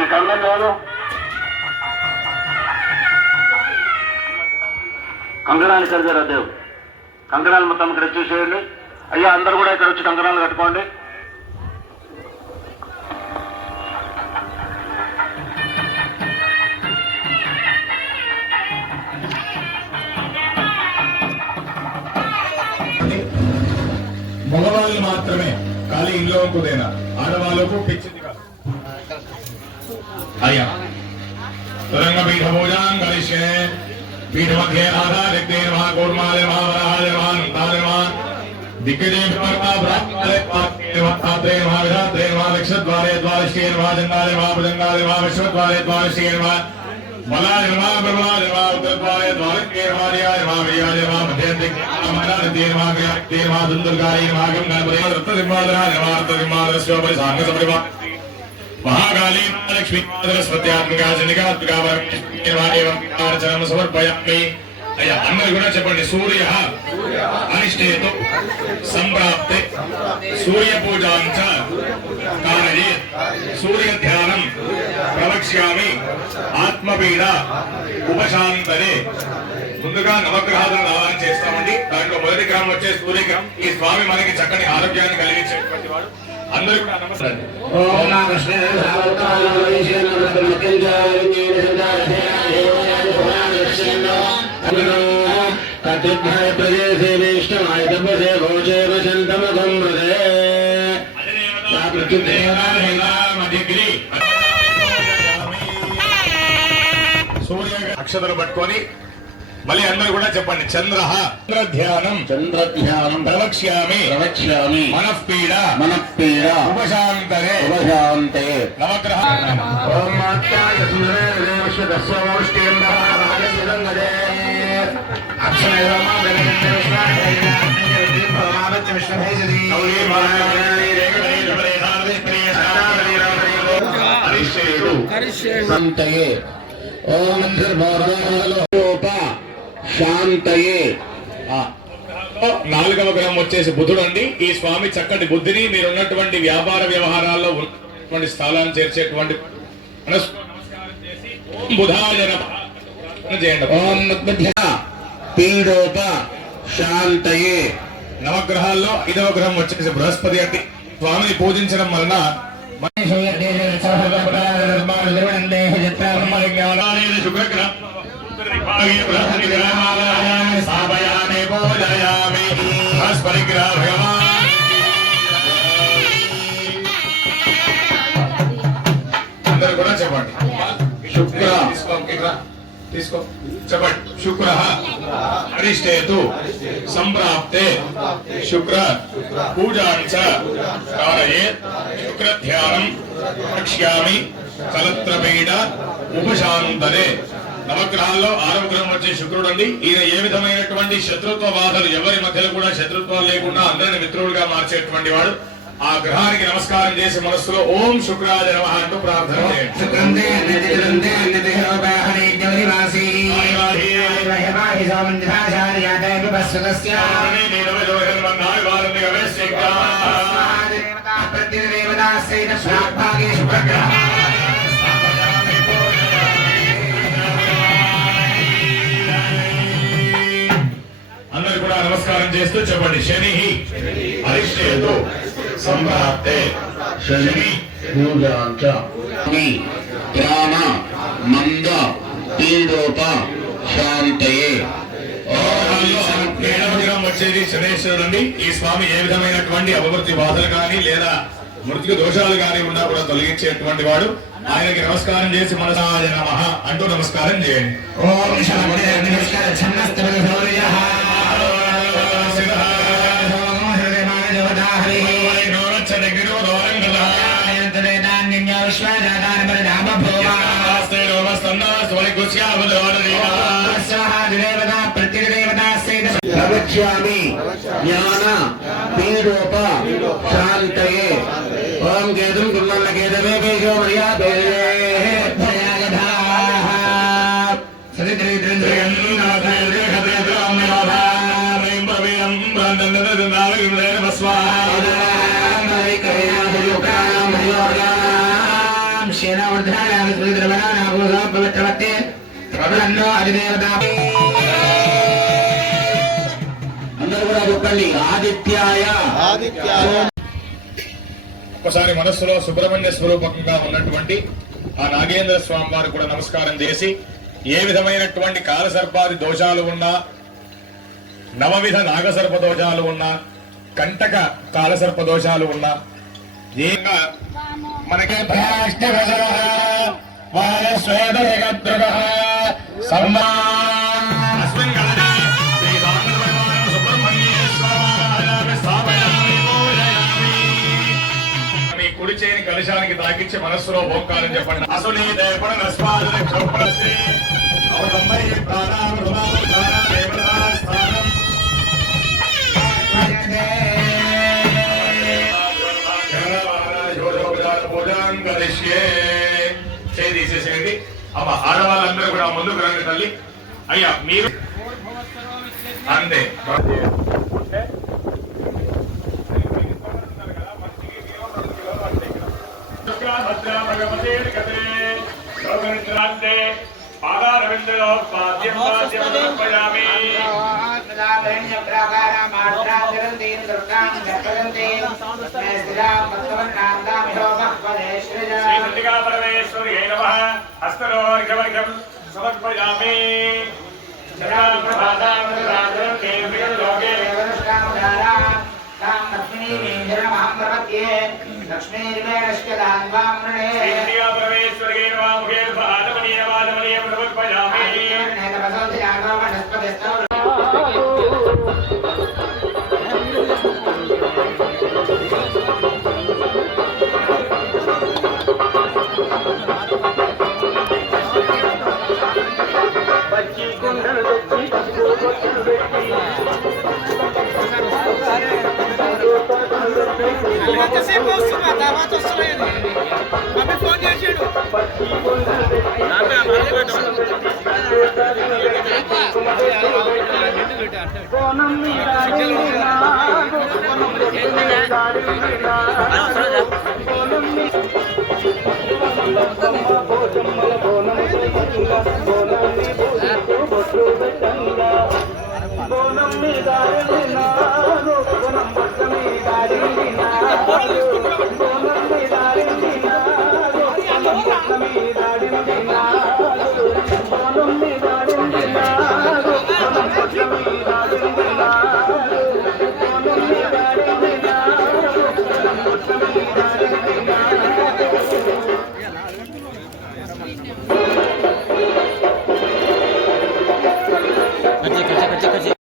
ఈ కంగం లేదు, కంకణాలు కడిగారా దేవు? కంకణాలు మొత్తం ఇక్కడ ఇచ్చేసేయండి. అయ్యా అందరూ కూడా ఇక్కడ వచ్చి కంకణాలు కట్టుకోండి. మగవాళ్ళు మాత్రమే ఖాళీ ఇంట్లో ఉంటుందేనా, ఆడవాళ్ళకు పిచ్చింది కాదు. అయ్యా రంగ పీఠ పూజాం కలిష్యే पीठ मध्य आधा दिग्देर्मा कूर्मादेर्मा वरादेर्मा नन्तादेर्मा दिग्गजेर्मा ब्राह्मणेर्मा विधात्रेर्मा दक्षद्वारे द्वादशेर्मा जन्नादेर्मा भुजङ्गादेर्मा विश्वद्वारे द्वादशेर्मा बलादेर्मा प्रबलादेर्मा उत्तरद्वारे द्वारकेर्मा दियादेर्मा विजयादेर्मा मध्यदिक्तेर्मा मनादिर्मा क्रियादेर्मा दुन्दुर्गारेर्मा गंगणपते रत्नदिर्मादरादेर्मा रत्नदिर्मादरस्योपरि साङ्गसपरिवा महाकाली लक्ष्मी सरस्वत्यात्मिका जनिकात्मिका एवं समर्पयामि। अय्या अंदर కూడా చెప్పండి सूर्य अनिष्टेतु संप्राप्ते सूर्य पूजांच कारये सूर्य ध्यानं प्रवक्ष्यामि आत्मपीడ ఉపశాంతరే। ముందుగా నవగ్రహాలను ఆరాధన చేస్తామండి। దాంట్లో మొదటి గ్రహం వచ్చే సూర్యగ్రహం। ఈ స్వామి మనకి చక్కని ఆరోగ్యాన్ని కలిగించేటువంటి వాడు। అందరూ కూడా నమస్కారం। ఓం నమః కృష్ణాయ సూర్య అక్షతలు పట్టుకొని మళ్ళీ అందరూ కూడా చెప్పండి। చంద్రః చంద్రధ్యానం చంద్రధ్యానం ప్రవక్ష్యామి ప్రవక్ష్యామి మనఃపీడ మనఃపీడ ఉపశాంతరే ఉపశాంతే నవగ్రహ ఓం మాత్యాయ సుందరే విశ్వదస్వమౌష్టిం భాగస్యదంగదే అక్షరే రమావేన విశ్వాహేన పరమావత్య విశ్వభేజది ఔలి మాయాని రేగణే జపరేధాని ప్రియసానాని హరిషేడు సంతయే ఓం ధర్మోర్దలో శాంతయే। నాలుగవ గ్రహం వచ్చేసి బుధుడు అండి। ఈ స్వామి చక్కటి బుద్ధిని మీరున్నటువంటి వ్యాపార వ్యవహారాల్లో ఉన్నటువంటి స్థలాన్ని చేర్చేటువంటి బుధాయ చేయండి। ఓం పీడోప శాంతయే। నవగ్రహాల్లో ఐదవ గ్రహం వచ్చేసి బృహస్పతి అండి। స్వామిని పూజించడం వలన శుక్రగ్రహం అందరూ కూడా చెప్పండి। శుక్ర తీసుకో చెప్పండి। శుక్ర అరిష్టేతు సంప్రాప్తే శుక్ర పూజాంచ కారయేత్ శుక్ర ధ్యానం రక్ష్యామి కలత్రపీడ ఉపశాంతరే। నవగ్రహాల్లో ఆరవ గ్రహం వచ్చే శుక్రుడు అండి। ఈయన ఏ విధమైనటువంటి శత్రుత్వ బాధలు ఎవరి మధ్యలో కూడా శత్రుత్వం లేకుండా అందరిని మిత్రులుగా మార్చేటువంటి వాడు। ఆ గ్రహానికి నమస్కారం చేసి మనస్సులో ఓం శుక్రాయ నమః అంటూ ప్రార్థన చేయండి। అందరూ కూడా నమస్కారం చేస్తూ చెప్పండి। శని అరిష్టేతు సంప్రాప్తే శని పూజాంచ ప్రాణ మంద పీడోప శాంతయే। ఏడవ గ్రహం వచ్చేది శనేశ్వరుడు అండి। ఈ స్వామి ఏ విధమైనటువంటి అభివృద్ధి బాధలు కానీ లేదా మృత్యు దోషాలు కానీ ఉన్నా కూడా తొలగించేటువంటి వాడు। ఆయనకి నమస్కారం చేసి మనసాయ నమః అంటూ నమస్కారం చేయండి। ఓం ప్రవక్ష్యామి జ్ఞాన పీడోప శాంతయే। ఓం కేతుం కుమ్మల్ల కేతవే కేశో మర్యాదే సేనావర్ధన అందరూ కూడా చెప్పండి ఆదిత్యాయ. ఒకసారి మనస్సులో సుబ్రహ్మణ్య స్వరూపకంగా ఉన్నటువంటి ఆ నాగేంద్ర స్వామి వారు కూడా నమస్కారం చేసి ఏ విధమైనటువంటి కాలసర్పాది దోషాలు ఉన్నా, నవవిధ నాగసర్ప దోషాలు ఉన్నా, కంటక కాలసర్ప దోషాలు ఉన్నా, ఏగా మనకి కుడి చేయని కలశానికి తాకించి మనస్సులో ఓంకారం చెప్పండి. అసలు తీసేసేయండి. అమ్మ ఆడవాళ్ళందరూ కూడా ముందుకు రండి తల్లి. అయ్యా మీరు అంతే పరమేశ్వరి హస్తరోర్ఘవర్ఘం సమర్పయామి. పరమేశ్వరి ఎంతసేపు వస్తున్నా తర్వాత వస్తున్నాయని మమ్మీ ఫోన్ చేసాడు. బోనం మీద